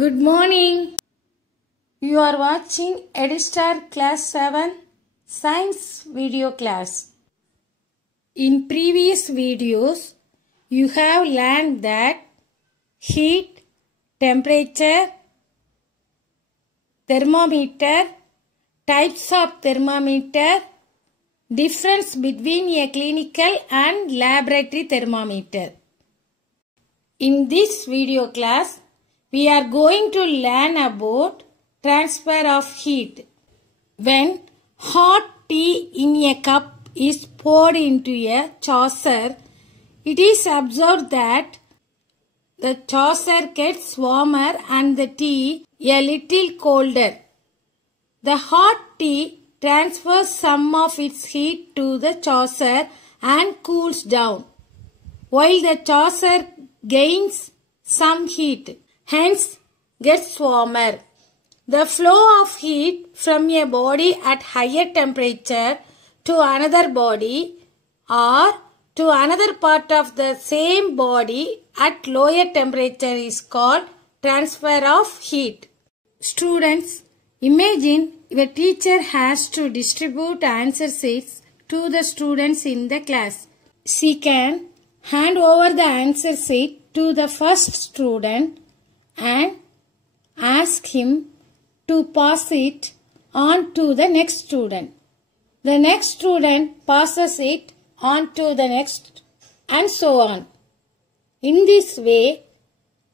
Good morning. You are watching EduStar Class 7 Science video class. In previous videos, you have learned that heat, temperature, thermometer, types of thermometer, difference between a clinical and laboratory thermometer. In this video class, we are going to learn about transfer of heat. When hot tea in a cup is poured into a saucer, it is observed that the saucer gets warmer and the tea a little colder. The hot tea transfers some of its heat to the saucer and cools down, while the saucer gains some heat, hence gets warmer. The flow of heat from a body at higher temperature to another body or to another part of the same body at lower temperature is called transfer of heat. Students, imagine your teacher has to distribute answer sheets to the students in the class. She can hand over the answer sheet to the first student and ask him to pass it on to the next student. The next student passes it on to the next, and so on. In this way,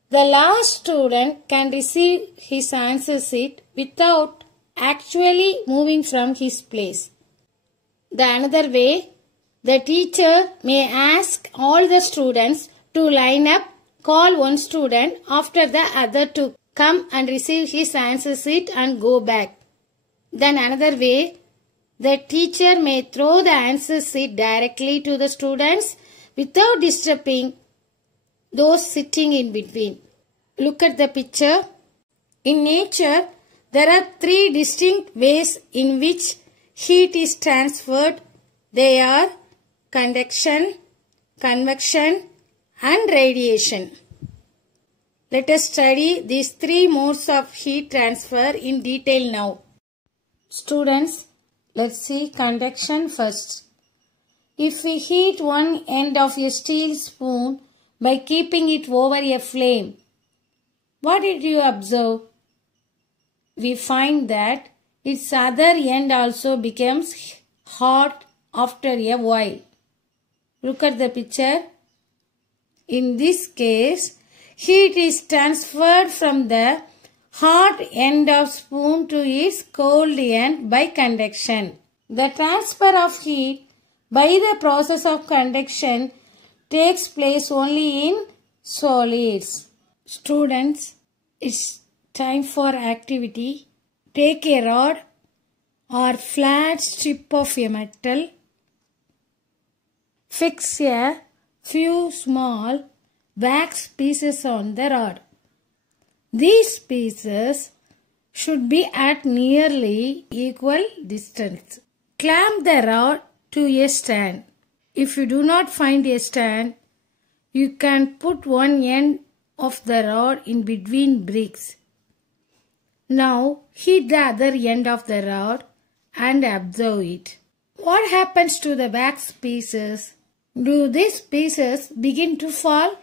the last student can receive his answer sheet without actually moving from his place. The another way, the teacher may ask all the students to line up, call one student after the other to come and receive his answer sheet and go back. Then another way, the teacher may throw the answer sheet directly to the students without disturbing those sitting in between. Look at the picture. In nature, there are three distinct ways in which heat is transferred. They are conduction, convection, and radiation. Let us study these three modes of heat transfer in detail now. Students, let's see conduction first. If we heat one end of a steel spoon by keeping it over a flame, what did you observe? We find that its other end also becomes hot after a while. Look at the picture. In this case, heat is transferred from the hot end of spoon to its cold end by conduction. The transfer of heat by the process of conduction takes place only in solids. Students, it's time for activity. Take a rod or flat strip of a metal. Fix a few small wax pieces on the rod. These pieces should be at nearly equal distance. Clamp the rod to a stand. If you do not find a stand, you can put one end of the rod in between bricks. Now heat the other end of the rod and observe it. What happens to the wax pieces? Do these pieces begin to fall?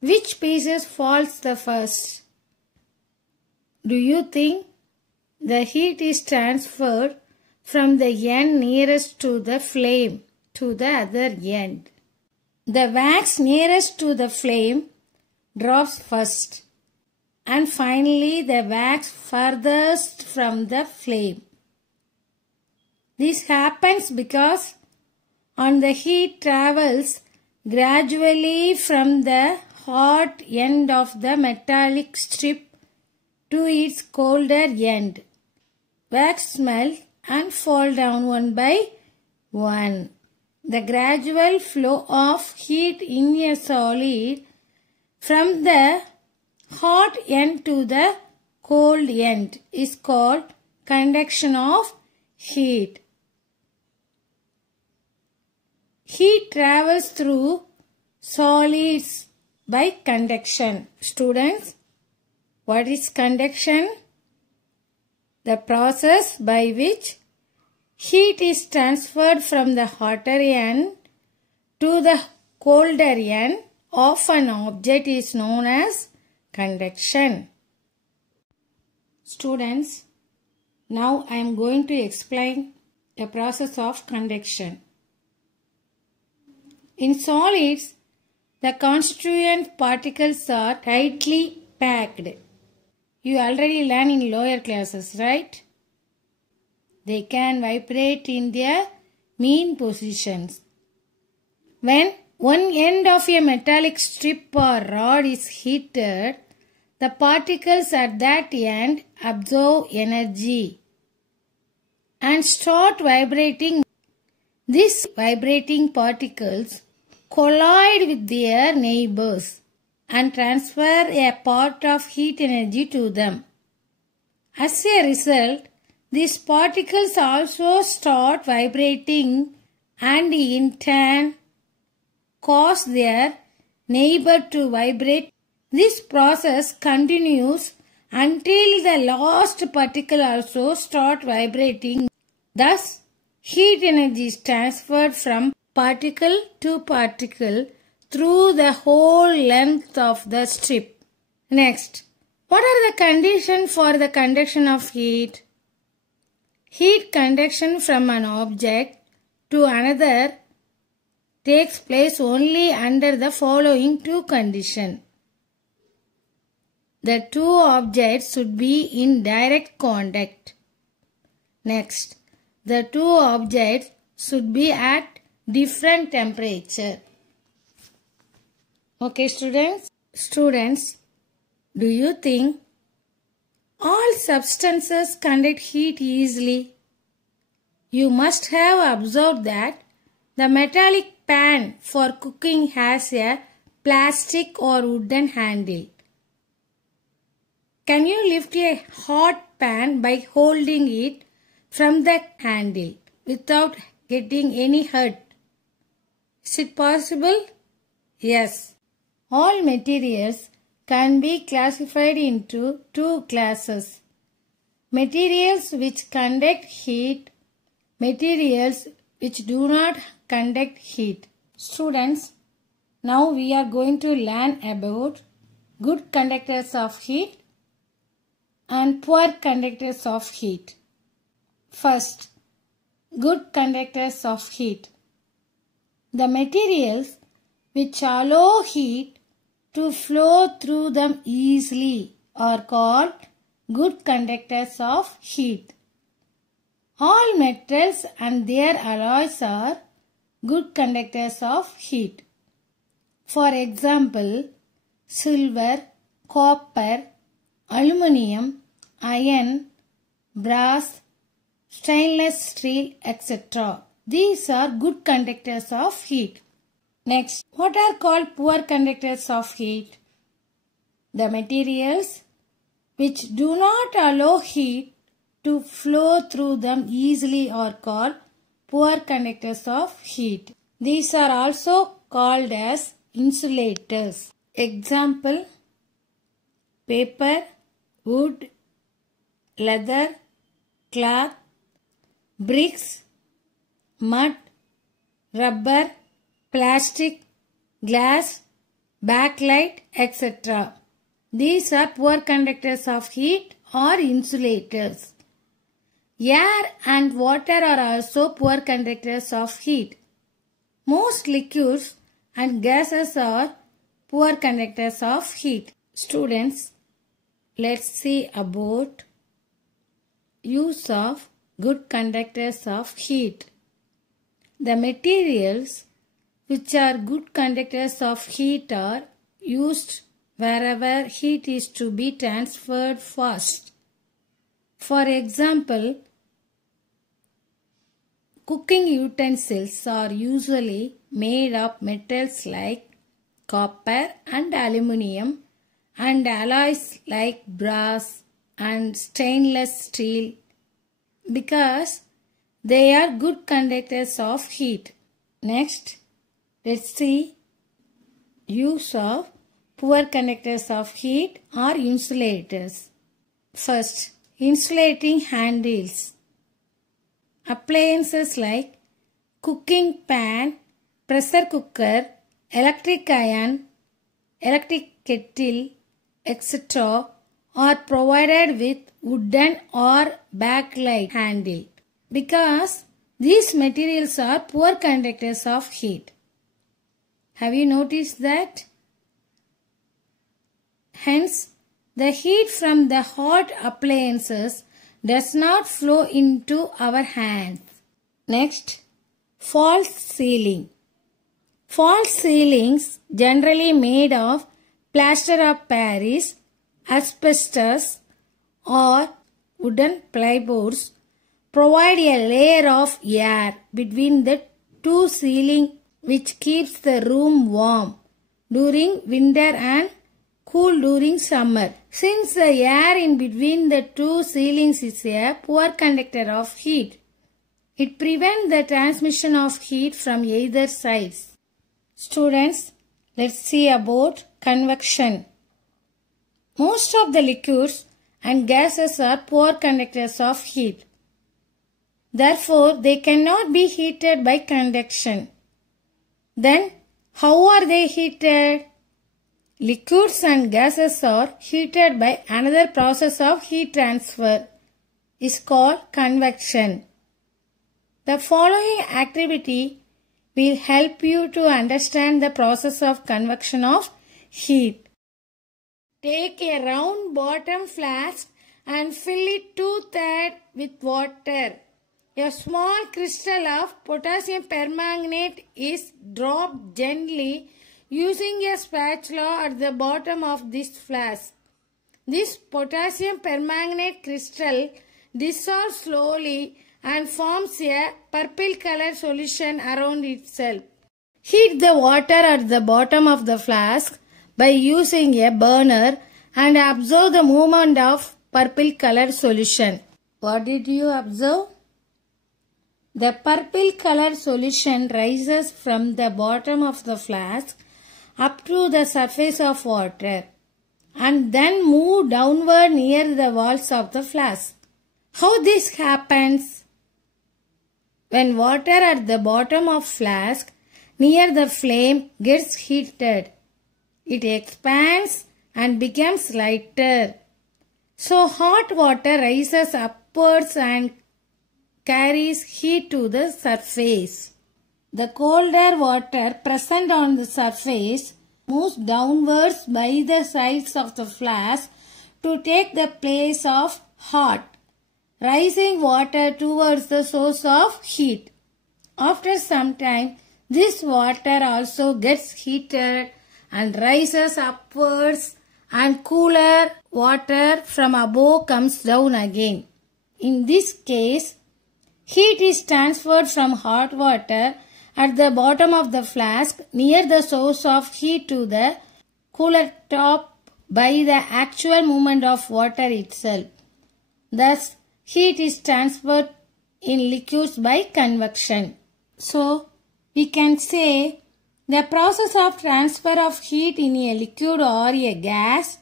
Which pieces falls the first? Do you think the heat is transferred from the end nearest to the flame to the other end? The wax nearest to the flame drops first, and finally the wax furthest from the flame. This happens because the heat travels gradually from the hot end of the metallic strip to its colder end. Wax melt and fall down one by one. The gradual flow of heat in a solid from the hot end to the cold end is called conduction of heat. Heat travels through solids by conduction. Students, What is conduction? The process by which heat is transferred from the hotter end to the colder end of an object is known as conduction. Students, now I am going to explain the process of conduction. In solids, the constituent particles are tightly packed. You already learned in lower classes, right? They can vibrate in their mean positions. When one end of a metallic strip or rod is heated, the particles at that end absorb energy and start vibrating. These vibrating particles collide with their neighbors and transfer a part of heat energy to them. As a result, these particles also start vibrating and in turn cause their neighbor to vibrate. This process continues until the last particle also starts vibrating. Thus, heat energy is transferred from particle to particle through the whole length of the strip. Next, what are the conditions for the conduction of heat? Heat conduction from an object to another takes place only under the following two conditions. The two objects should be in direct contact. Next, the two objects should be at different temperature. Okay, students? Students, do you think all substances conduct heat easily? You must have observed that the metallic pan for cooking has a plastic or wooden handle. Can you lift a hot pan by holding it from the handle without getting any hurt? Is it possible? Yes. All materials can be classified into two classes. Materials which conduct heat, materials which do not conduct heat. Students, now we are going to learn about good conductors of heat and poor conductors of heat. First, good conductors of heat. The materials which allow heat to flow through them easily are called good conductors of heat. All metals and their alloys are good conductors of heat. For example, silver, copper, aluminum, iron, brass, stainless steel, etc. These are good conductors of heat. Next, what are called poor conductors of heat? The materials which do not allow heat to flow through them easily are called poor conductors of heat. These are also called as insulators. Example, paper, wood, leather, cloth, bricks, mud, rubber, plastic, glass, backlight, etc. These are poor conductors of heat or insulators. Air and water are also poor conductors of heat. Most liquids and gases are poor conductors of heat. Students, let's see about use of good conductors of heat. The materials which are good conductors of heat are used wherever heat is to be transferred fast. For example, cooking utensils are usually made of metals like copper and aluminum and alloys like brass and stainless steel because they are good conductors of heat. Next, let's see use of poor conductors of heat are insulators. First, insulating handles. Appliances like cooking pan, pressure cooker, electric iron, electric kettle, etc. are provided with wooden or bakelite handle because these materials are poor conductors of heat. Have you noticed that? Hence, the heat from the hot appliances does not flow into our hands. Next, false ceiling. False ceilings, generally made of plaster of Paris, asbestos or wooden plyboards, provide a layer of air between the two ceilings which keeps the room warm during winter and cool during summer. Since the air in between the two ceilings is a poor conductor of heat, it prevents the transmission of heat from either sides. Students, let's see about convection. Most of the liquids and gases are poor conductors of heat. Therefore, they cannot be heated by conduction. Then, how are they heated? Liquids and gases are heated by another process of heat transfer. Is called convection. The following activity will help you to understand the process of convection of heat. Take a round bottom flask and fill it 2/3 with water. A small crystal of potassium permanganate is dropped gently using a spatula at the bottom of this flask. This potassium permanganate crystal dissolves slowly and forms a purple color solution around itself. Heat the water at the bottom of the flask by using a burner and observe the movement of purple color solution. What did you observe? The purple color solution rises from the bottom of the flask up to the surface of water and then move downward near the walls of the flask. How this happens? When water at the bottom of flask near the flame gets heated, it expands and becomes lighter. So hot water rises upwards and carries heat to the surface. The colder water present on the surface moves downwards by the sides of the flask to take the place of hot, rising water towards the source of heat. After some time, this water also gets heated and rises upwards, and cooler water from above comes down again. In this case, heat is transferred from hot water at the bottom of the flask near the source of heat to the cooler top by the actual movement of water itself. Thus, heat is transferred in liquids by convection. So, we can say the process of transfer of heat in a liquid or a gas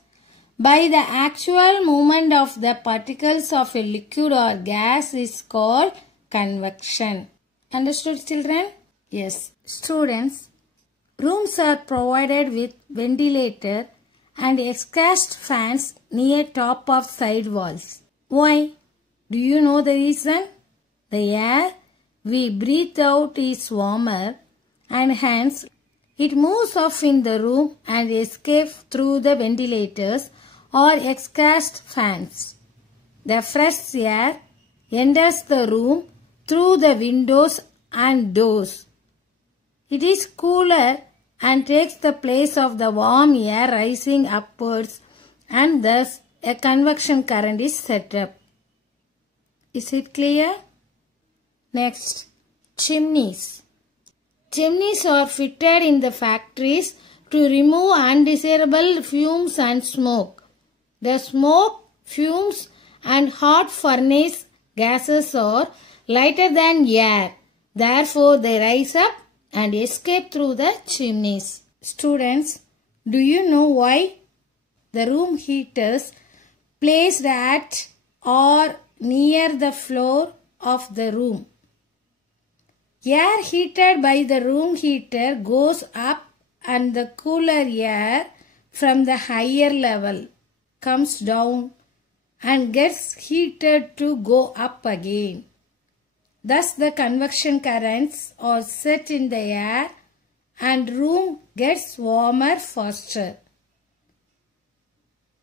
by the actual movement of the particles of a liquid or gas is called convection. Understood, children? Yes. Students, rooms are provided with ventilator and exhaust fans near top of side walls. Why? Do you know the reason? The air we breathe out is warmer and hence it moves off in the room and escapes through the ventilators or exhaust fans. The fresh air enters the room through the windows and doors. It is cooler and takes the place of the warm air rising upwards, and thus a convection current is set up. Is it clear? Next, chimneys. Chimneys are fitted in the factories to remove undesirable fumes and smoke. The smoke, fumes and hot furnace gases are lighter than air. Therefore, they rise up and escape through the chimneys. Students, Do you know why? The room heaters placed at or near the floor of the room. Air heated by the room heater goes up and the cooler air from the higher level comes down and gets heated to go up again. Thus the convection currents are set in the air and room gets warmer faster.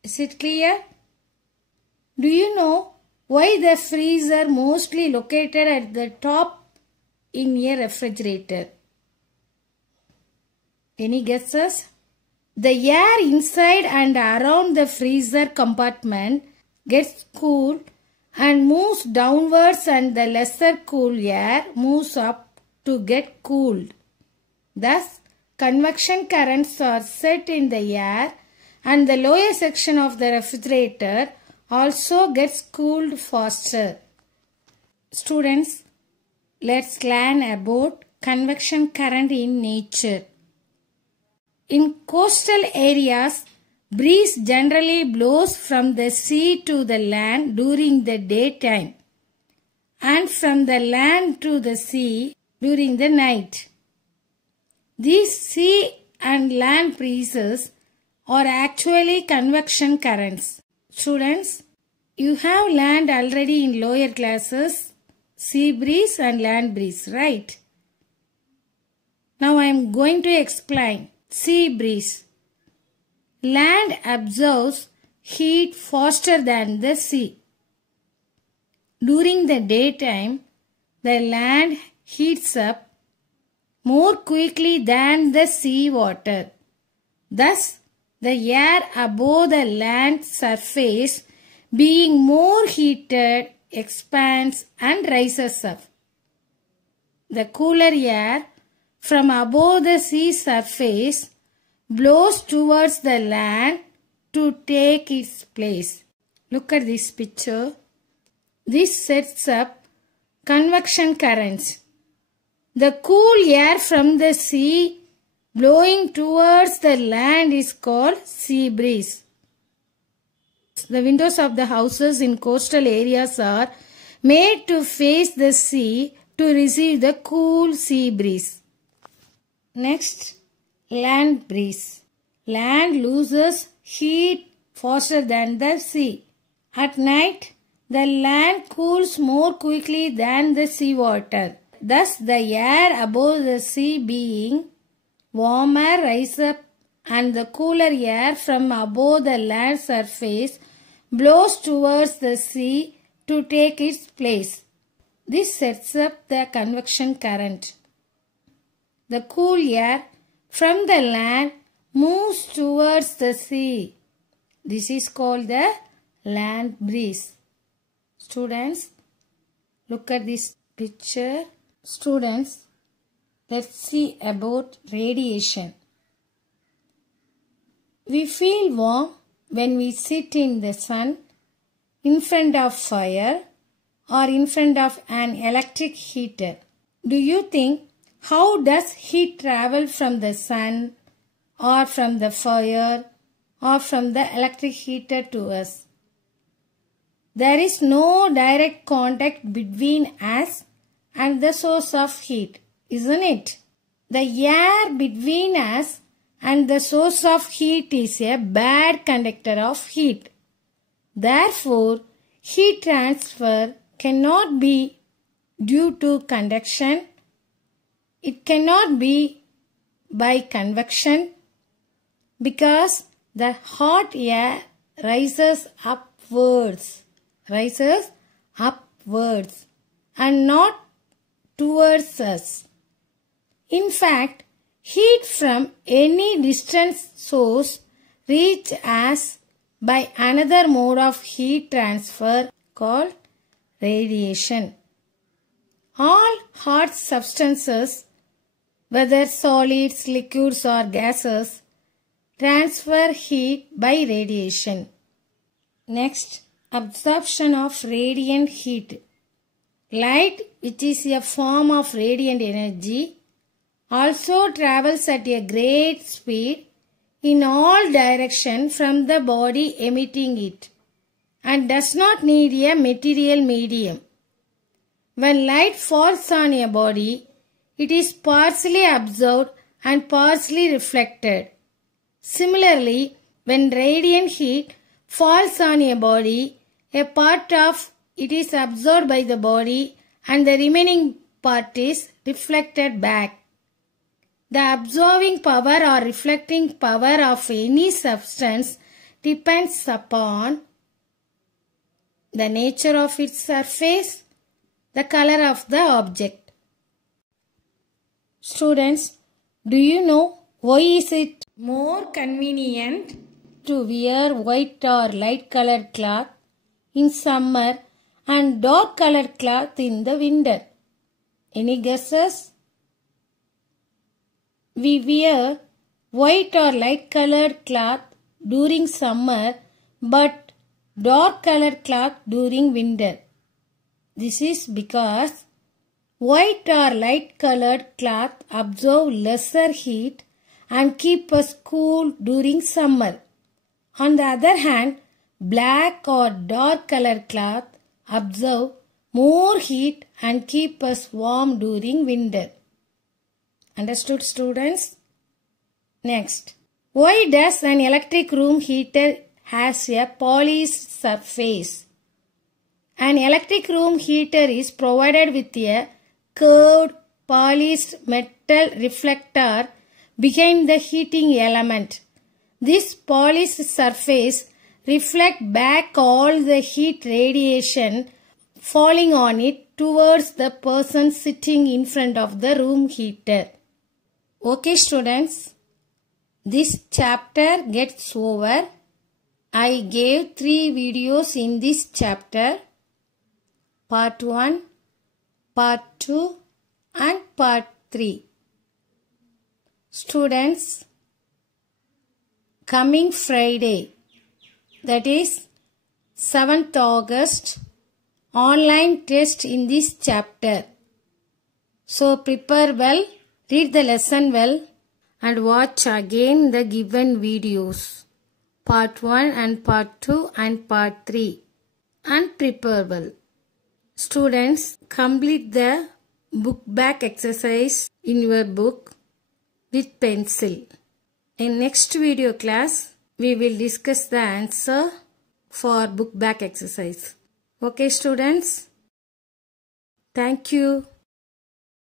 Is it clear? Do you know why the freezer mostly located at the top in a refrigerator? Any guesses? The air inside and around the freezer compartment gets cooled and moves downwards, and the lesser cool air moves up to get cooled. Thus, convection currents are set in the air and the lower section of the refrigerator also gets cooled faster. Students, let's learn about convection current in nature. In coastal areas, breeze generally blows from the sea to the land during the daytime and from the land to the sea during the night. These sea and land breezes are actually convection currents. Students, you have learned already in lower classes sea breeze and land breeze, right? Now I am going to explain sea breeze. Land absorbs heat faster than the sea. During the daytime, the land heats up more quickly than the sea water. Thus, the air above the land surface, being more heated, expands and rises up. The cooler air from above the sea surface blows towards the land to take its place. Look at this picture. This sets up convection currents. The cool air from the sea blowing towards the land is called sea breeze. The windows of the houses in coastal areas are made to face the sea to receive the cool sea breeze. Next, land breeze. Land loses heat faster than the sea. At night, the land cools more quickly than the sea water. Thus, the air above the sea being warmer rises up and the cooler air from above the land surface blows towards the sea to take its place. This sets up the convection current. The cool air from the land moves towards the sea. This is called the land breeze. Students, look at this picture. Students, let's see about radiation. We feel warm when we sit in the sun, in front of fire, or in front of an electric heater. Do you think how does heat travel from the sun or from the fire or from the electric heater to us? There is no direct contact between us and the source of heat, isn't it? The air between us and the source of heat is a bad conductor of heat. Therefore, heat transfer cannot be due to conduction. It cannot be by convection because the hot air rises upwards and not towards us. In fact, heat from any distant source reaches us by another mode of heat transfer called radiation. All hot substances, whether solids, liquids or gases, transfer heat by radiation. Next, absorption of radiant heat. Light, which is a form of radiant energy, also travels at a great speed in all directions from the body emitting it and does not need a material medium. When light falls on a body, it is partially absorbed and partially reflected. Similarly, when radiant heat falls on a body, a part of it is absorbed by the body and the remaining part is reflected back. The absorbing power or reflecting power of any substance depends upon the nature of its surface, the color of the object. Students, do you know why is it more convenient to wear white or light colored cloth in summer and dark colored cloth in the winter? Any guesses? We wear white or light colored cloth during summer but dark colored cloth during winter. This is because white or light colored cloth absorb lesser heat and keep us cool during summer. On the other hand, black or dark colored cloth absorb more heat and keep us warm during winter. Understood, students? Next, why does an electric room heater has a polished surface? An electric room heater is provided with a curved polished metal reflector behind the heating element. This polished surface reflects back all the heat radiation falling on it towards the person sitting in front of the room heater. Okay, students, this chapter gets over. I gave 3 videos in this chapter, part 1, part 2 and part 3. Students, coming Friday, that is 7th August, online test in this chapter. So prepare well, read the lesson well and watch again the given videos, part 1 and part 2 and part 3, and prepare well. Students, complete the book back exercise in your book with pencil. In next video class, we will discuss the answer for book back exercise. Okay, students? Thank you.